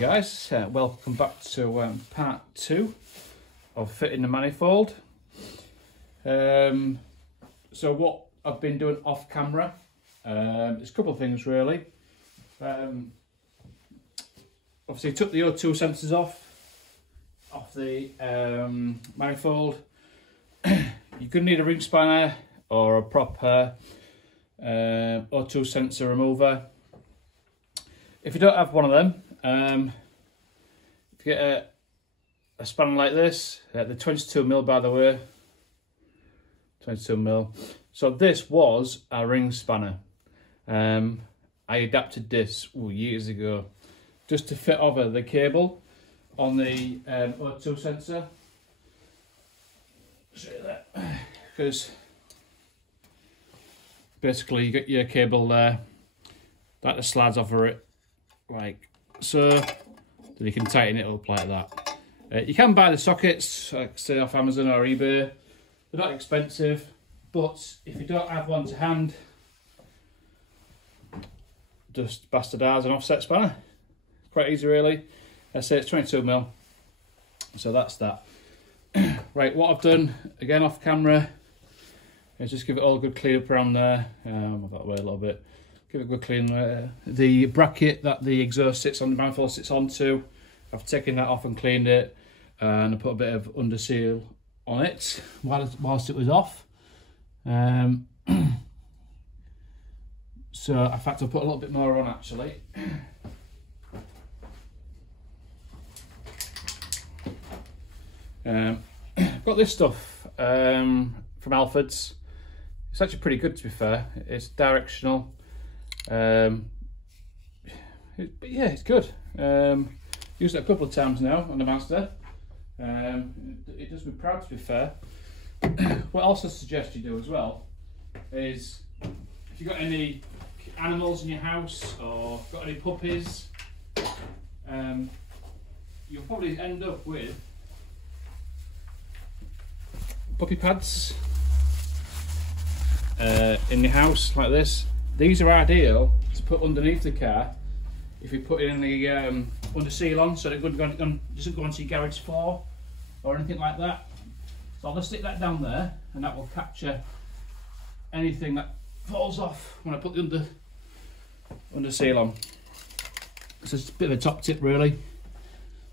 guys, welcome back to part 2 of fitting the manifold. So what I've been doing off camera, there's a couple of things really. Obviously took the O2 sensors off the manifold. You're going to need a ring spanner or a proper O2 sensor remover. If you don't have one of them, if you get a spanner like this, the 22mm by the way, 22mm. So this was a ring spanner. I adapted this years ago just to fit over the cable on the O2 sensor. Show you that, because basically you get your cable there that slides over it like so, then you can tighten it up like that. You can buy the sockets, like say off Amazon or eBay. They're not expensive, but if you don't have one to hand, just bastardize an offset spanner. Quite easy really. I say it's 22mm, so that's that. Right, what I've done again off camera is just give it all a good clean up around there. Move that away a little bit. Give it a good clean. The bracket that the exhaust sits on, the manifold sits onto, I've taken that off and cleaned it, and I put a bit of under seal on it whilst it was off. So in fact I'll put a little bit more on actually. Got this stuff from Alfred's. It's actually pretty good to be fair. It's directional. But yeah, it's good. Used it a couple of times now on the Mazda. It does me proud to be fair. What I also suggest you do as well is if you've got any animals in your house or got any puppies, you'll probably end up with puppy pads in your house like this. These are ideal to put underneath the car if you put in the under seal on, so it doesn't go onto your garage floor or anything like that. So I'll just stick that down there, and that will capture anything that falls off when I put the under seal on. So it's a bit of a top tip really,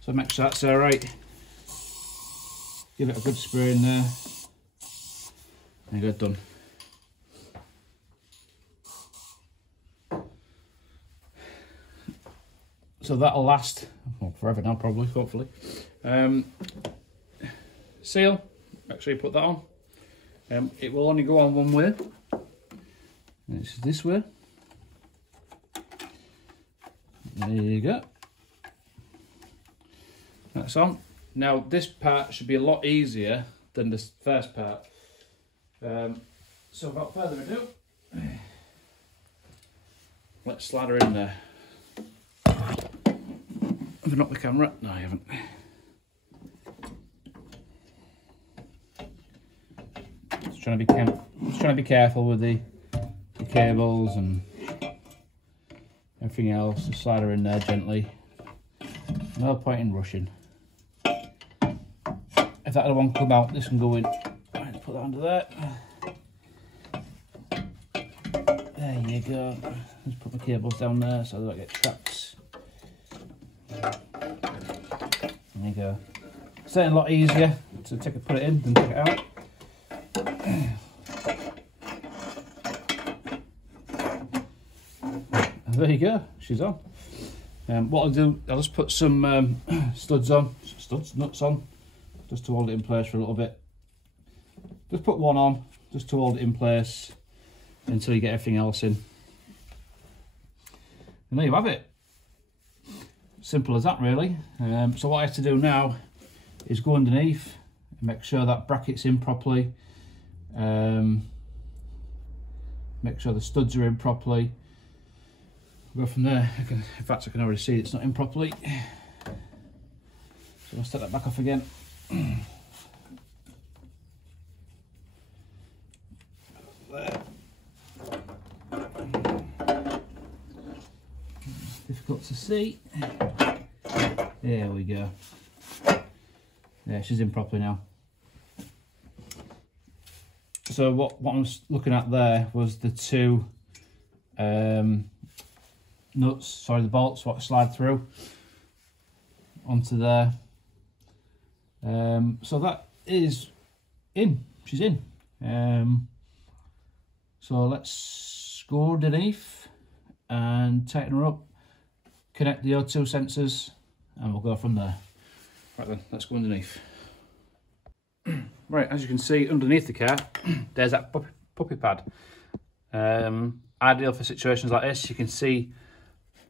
so make sure that's alright. Give it a good spray in there. There you go, done. So that'll last, well, forever now probably, hopefully. Seal, make sure you put that on. It will only go on one way. And it's this way. There you go. That's on. Now this part should be a lot easier than this first part. So without further ado, let's slide her in there. Have I knocked the camera? No, I haven't. Just trying to be careful with the cables and everything else. Just slide her in there gently. No point in rushing. If that other one come out, this can go in. Right, put that under there. There you go. Just put my cables down there so they don't get trapped. There you go. It's a lot easier to put it in than take it out. And there you go, she's on. What I'll do, I'll just put some nuts on, just to hold it in place for a little bit. Just put one on, just to hold it in place until you get everything else in. And there you have it. Simple as that really. So what I have to do now is go underneath and make sure that bracket's in properly. Make sure the studs are in properly. Go from there. In fact, I can already see it's not in properly. So I'll set that back off again. There. Difficult to see. There There we go. Yeah, she's in properly now. So what I was looking at there was the two nuts, sorry, the bolts, what slide through onto there. So that is in, she's in. So let's go underneath and tighten her up, connect the O2 sensors, and we'll go from there. Right then, let's go underneath. Right, as you can see underneath the car, there's that puppy pad. Ideal for situations like this. You can see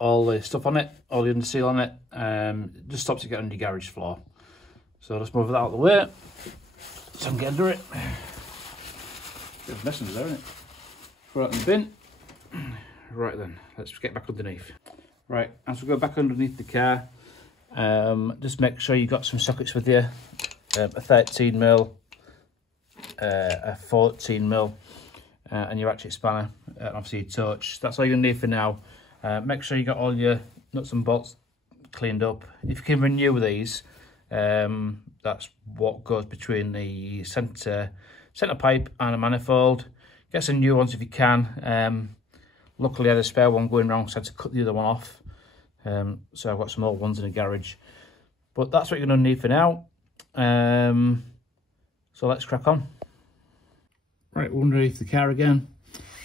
all the stuff on it, all the underseal on it. It just stops it getting under your garage floor. So let's move that out of the way so I can get under it. Bit of mess under there, isn't it? Throw it in the bin. Right then, let's get back underneath. Right, as we go back underneath the car, just make sure you've got some sockets with you. A 13mm, a 14mm, and your ratchet spanner, and obviously your torch. That's all you're going to need for now. Make sure you got all your nuts and bolts cleaned up. If you can renew these, that's what goes between the centre pipe and a manifold. Get some new ones if you can. Luckily I had a spare one going wrong, so I had to cut the other one off. So I've got some old ones in the garage. But that's what you're going to need for now. So let's crack on. Right, we're underneath the car again.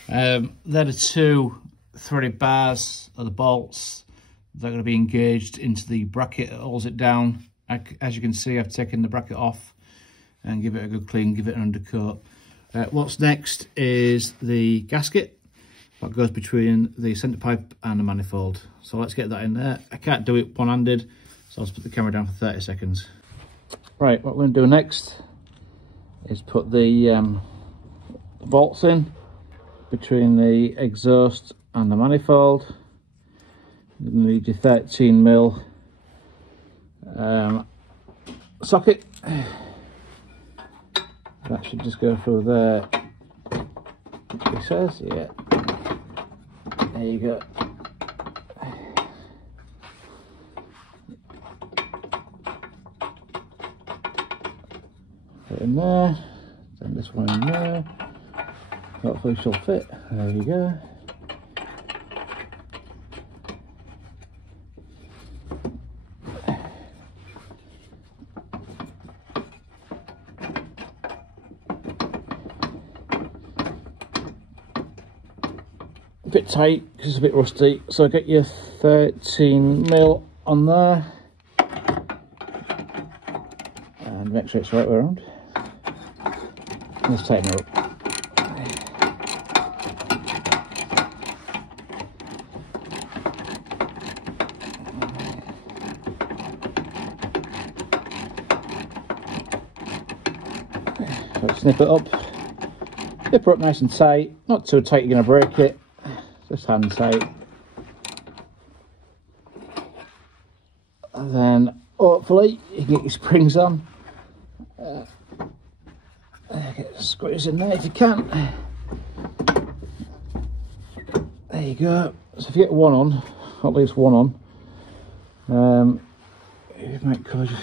They're the two threaded bars of the bolts. They're going to be engaged into the bracket that holds it down. As you can see, I've taken the bracket off and give it a good clean, give it an undercoat. What's next is the gasket that goes between the centre pipe and the manifold. So let's get that in there. I can't do it one-handed, so I'll just put the camera down for 30 seconds. Right, what we're going to do next is put the bolts in between the exhaust and the manifold. You're going to need your 13mm socket. That should just go through there. It says, yeah. There you go. Put it in there. Then this one in there. Hopefully she'll fit. There you go. A bit tight because it's a bit rusty, so get your 13mm on there and make sure it's the right way around. Let's tighten it up. So snip it up, snip her up nice and tight, not too tight you're going to break it. Just hand tight, and then hopefully you can get your springs on. Get the squeeze in there if you can. There you go. So if you get one on, at least one on, it might cause you.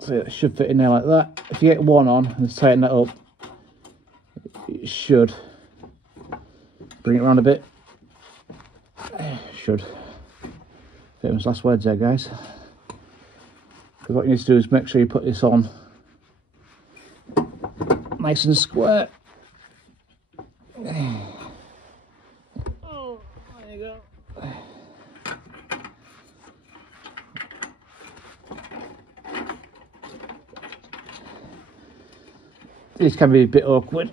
So it should fit in there like that. If you get one on and tighten that up, it should bring it around a bit. Should. Famous last words there, guys. Because what you need to do is make sure you put this on nice and square. Oh, there you go. These can be a bit awkward,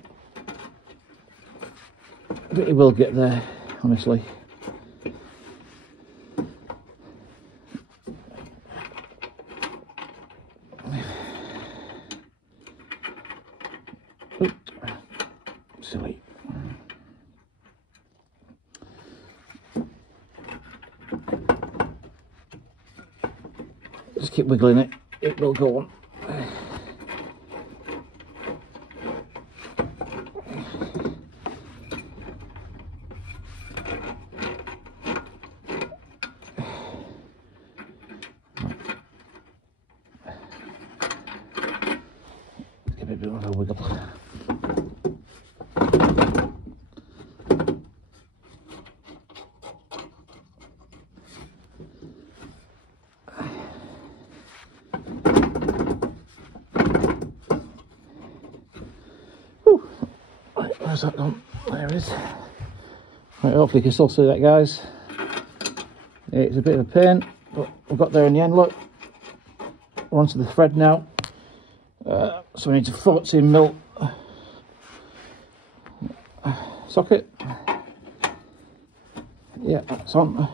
but it will get there, honestly. Oops, silly. Just keep wiggling it, it will go on. do a wiggle. Whew. Right, where's that gone? There it is. Right, hopefully you can still see that, guys. It's a bit of a pain, but we've got there in the end. Look, we're onto the thread now. So we need a 14mm socket. Yeah, that's on.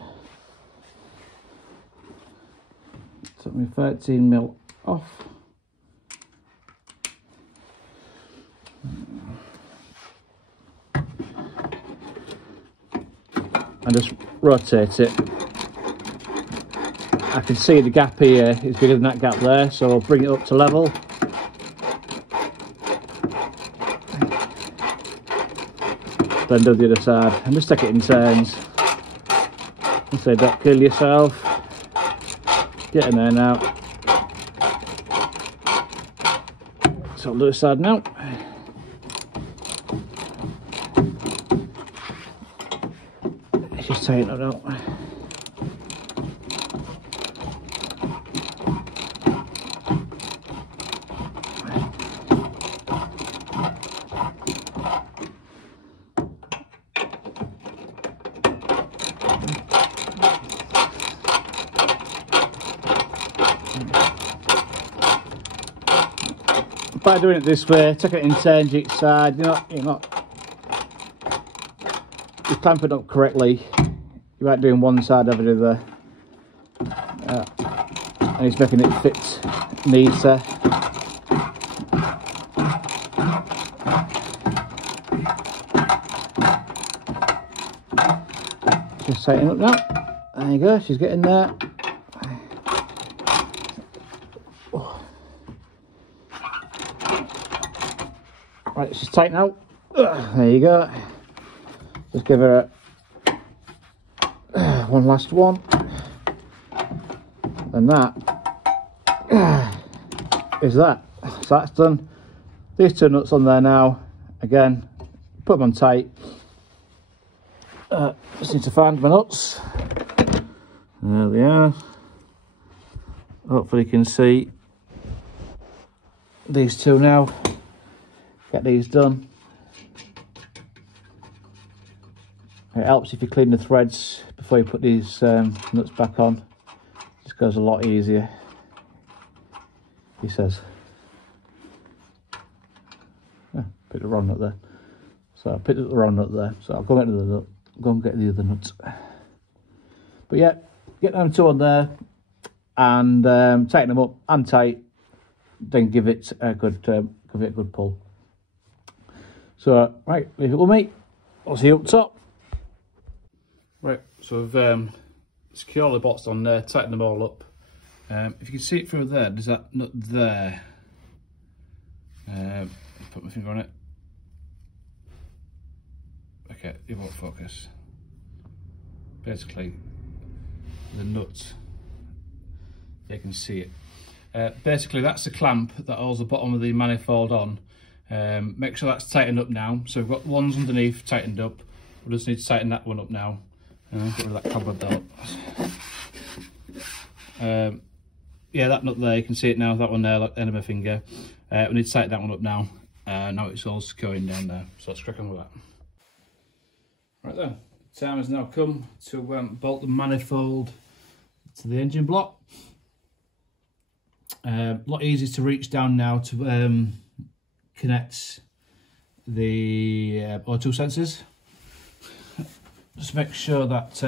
Took me 13mm off. And just rotate it. I can see the gap here is bigger than that gap there, so I'll bring it up to level. Then do the other side and just take it in turns. And say, don't kill yourself. Get in there now. So I'll do the side now. It's just tighten it up. By doing it this way, take it in turns each side, you're clamping it up correctly. You aren't doing one side over the other, and it's making it fit neater. Just tighten up now. There you go, she's getting there. Right, she's tight now. There you go. Just give her one last one. And that is that. So that's done. These two nuts on there now. Again, put them on tight. Just need to find my nuts. There they are. Hopefully you can see these two now. Get these done. It helps if you clean the threads before you put these nuts back on. It just goes a lot easier, he says. Oh, picked the wrong nut there. So I picked up the wrong nut there. So I'll go and get the other nuts. But yeah, get them two on there and tighten them up and tight. Then give it a good pull. So, right, leave it with me. I'll see you up top. Right, so we've secured all the bolts on there, tightened them all up. If you can see it through there, there's that nut there. Put my finger on it. Okay, it won't focus. Basically, the nut, you can see it. Basically, that's the clamp that holds the bottom of the manifold on. Make sure that's tightened up now. So we've got ones underneath tightened up. We just need to tighten that one up now. Get rid of that cobweb there. Yeah, that nut there, you can see it now. That one there, like the end of my finger. We need to tighten that one up now. Now it's all securing down there. So let's crack on with that. Right then, the time has now come to bolt the manifold to the engine block. A lot easier to reach down now to connect the O2 sensors. Just make sure that,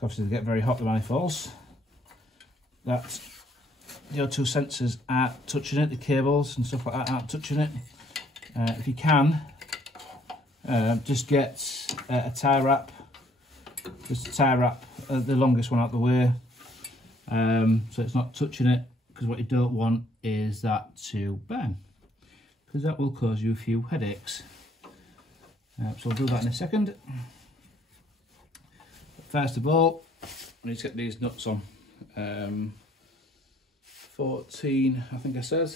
obviously they get very hot, the manifolds, that the O2 sensors aren't touching it, the cables and stuff like that aren't touching it. If you can, just get a tie wrap, the longest one out the way, so it's not touching it, because what you don't want is that to bang, because that will cause you a few headaches. So I'll do that in a second. But first of all, I need to get these nuts on. 14, I think I said.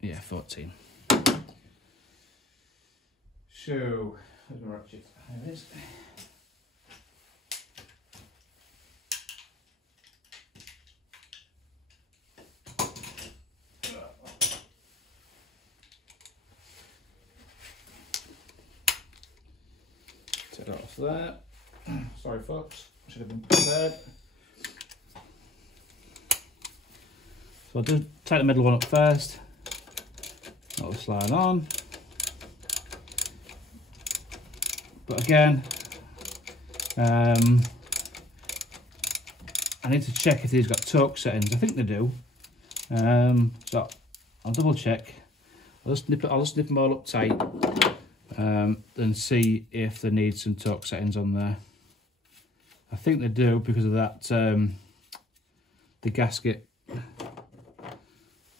Yeah, 14. So, where's my ratchet? There it is. Take that off there. Sorry folks, should have been prepared. So I'll just take the middle one up first. That'll slide on. But again, I need to check if these got torque settings. I think they do. So I'll double check. I'll just nip them all up tight and see if they need some torque settings on there. I think they do because of that, the gasket.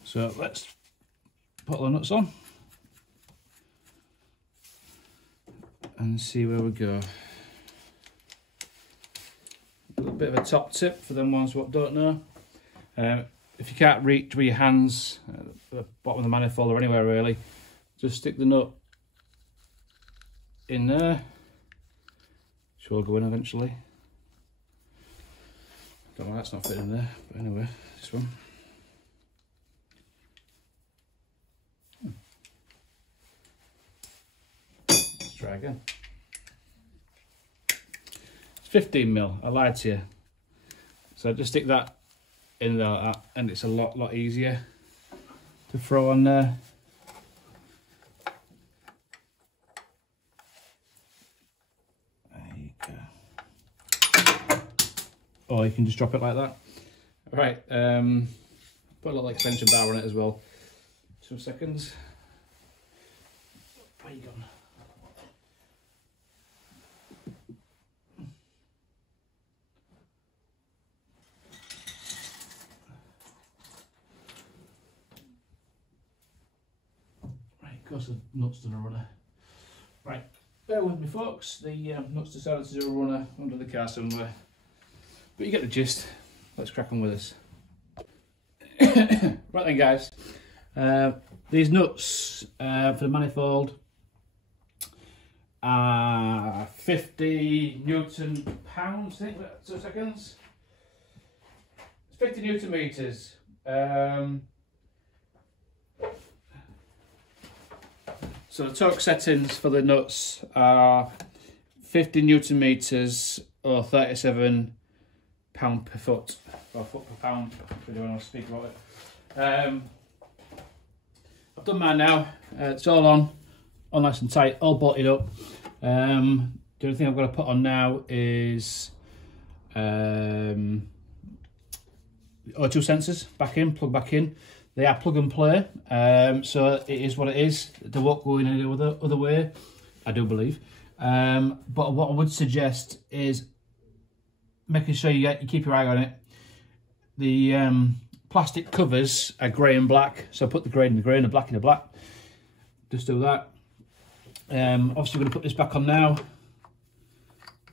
So let's put the nuts on and see where we go. A little bit of a top tip for them ones what don't know. If you can't reach with your hands, the bottom of the manifold or anywhere really, just stick the nut in there. She'll go in eventually. Don't know why that's not fitting in there, but anyway, this one. Let's try again. It's 15mm, I lied to you. So just stick that in there like that, and it's a lot easier to throw on there. There you go. Or you can just drop it like that. Right, put a little extension bar on it as well. 2 seconds. Where you gone? Of course, the nuts done a runner. Right, bear with me folks, the nuts decided to do a runner under the car somewhere. But you get the gist. Let's crack on with this. Right then guys, these nuts for the manifold are 50 Newton pounds, I think, 2 seconds. It's 50 Newton meters. So the torque settings for the nuts are 50 Newton meters or 37 pound per foot, or foot per pound, if we don't want to speak about it. I've done mine now. It's all on nice and tight, all bolted up. The only thing I've got to put on now is O2 sensors plug back in. They are plug and play, so it is what it is. They won't go in any other way, I do believe. But what I would suggest is making sure you keep your eye on it. The plastic covers are grey and black, so put the grey in the grey and the black in the black. Just do that. Obviously, we're going to put this back on now.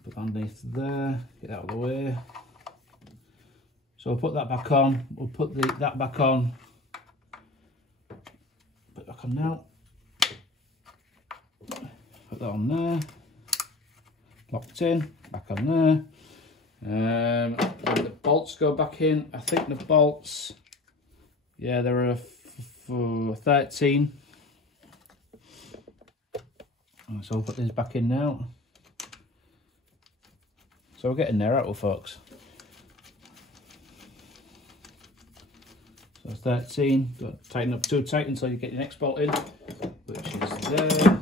Put that underneath there, get that out of the way. So we'll put that back on. We'll put that back on. Put that on now. Put that on there. Locked in. Back on there. The bolts go back in. I think the bolts, yeah, they're a 13. So we'll put these back in now. So we're getting there, aren't we, folks? So it's 13. Don't tighten up too tight until you get your next bolt in, which is there.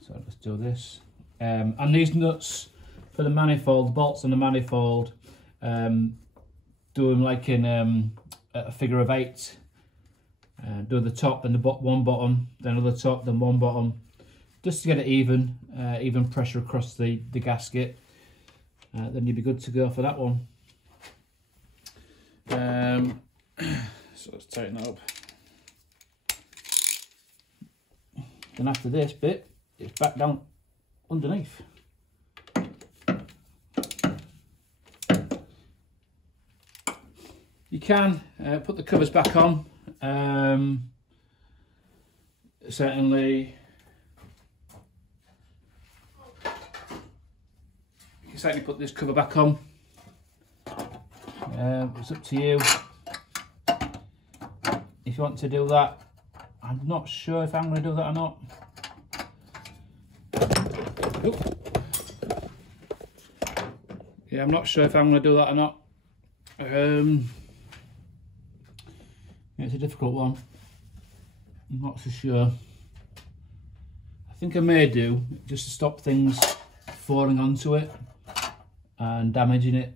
So let's do this. And these nuts for the manifold, the bolts on the manifold, do them like in a figure of 8. Do the top, then one bottom, then another top, then one bottom, just to get it even pressure across the gasket. Then you'll be good to go for that one. So let's tighten that up. Then after this bit, it's back down underneath. can put the covers back on. Certainly, you can certainly put this cover back on. It's up to you if you want to do that. I'm not sure if I'm going to do that or not. Oop. Yeah, I'm not sure if I'm going to do that or not. It's a difficult one. I'm not so sure. I think I may do, just to stop things falling onto it and damaging it.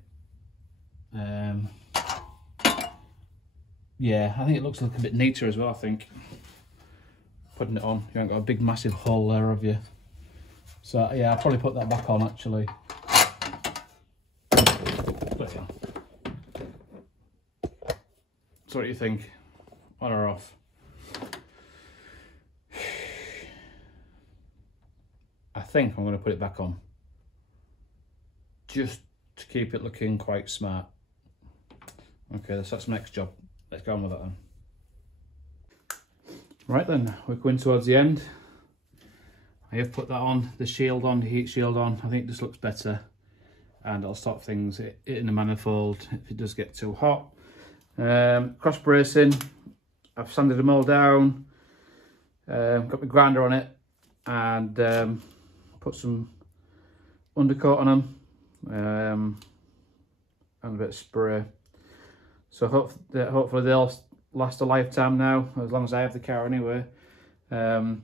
Yeah, I think it looks like a bit neater as well, I think. Putting it on, you haven't got a big massive hole there, have you? So yeah, I'll probably put that back on actually. So what do you think? On or off? I think I'm going to put it back on. Just to keep it looking quite smart. Okay, so that's the next job. Let's go on with that then. Right then, we're going towards the end. I have put that on, the shield on, the heat shield on. I think this looks better. And I'll stop things in the manifold if it does get too hot. Cross bracing, I've sanded them all down, got my grinder on it, and put some undercoat on them, and a bit of spray. So hopefully they'll last a lifetime now, as long as I have the car anyway. I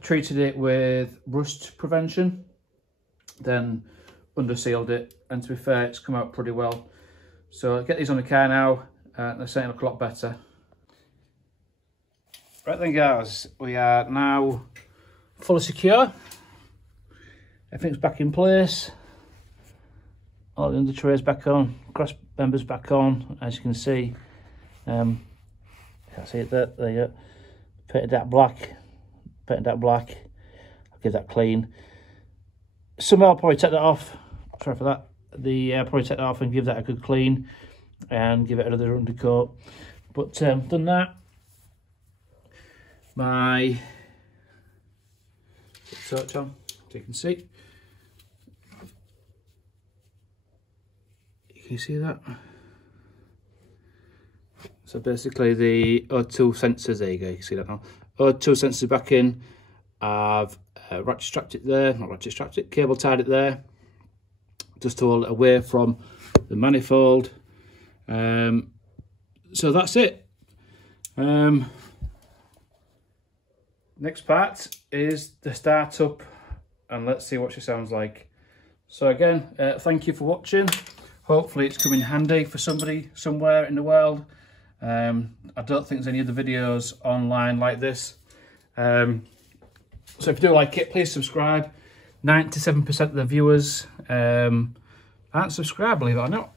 treated it with rust prevention, then under sealed it, and to be fair, it's come out pretty well. So I'll get these on the car now, they're starting to look a lot better. Right then guys, we are now fully secure. Everything's back in place. All the under trays back on, cross members back on, as you can see. Can't see it there, there you go. Painted that black, I'll give that clean. Somehow I'll probably take that off, sorry for that. I'll probably take that off and give that a good clean and give it another undercoat. But done that. My torch on, so you can see. Can you see that? So basically the O2 sensors, there you go, you can see that now. O2 sensors back in. I've ratchet strapped it there, not ratchet strapped it, cable tied it there, just to hold it away from the manifold. So that's it. Next part is the startup, and let's see what she sounds like. So again, thank you for watching. Hopefully it's come in handy for somebody somewhere in the world. I don't think there's any other videos online like this. So if you do like it, please subscribe. 97% of the viewers aren't subscribed, believe it or not.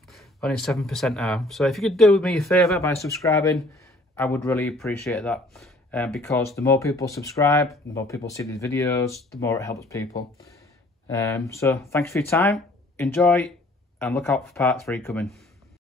Only 7% are. So if you could do me a favour by subscribing, I would really appreciate that. Because the more people subscribe, the more people see these videos, the more it helps people. So thanks for your time. Enjoy, and look out for part 3 coming.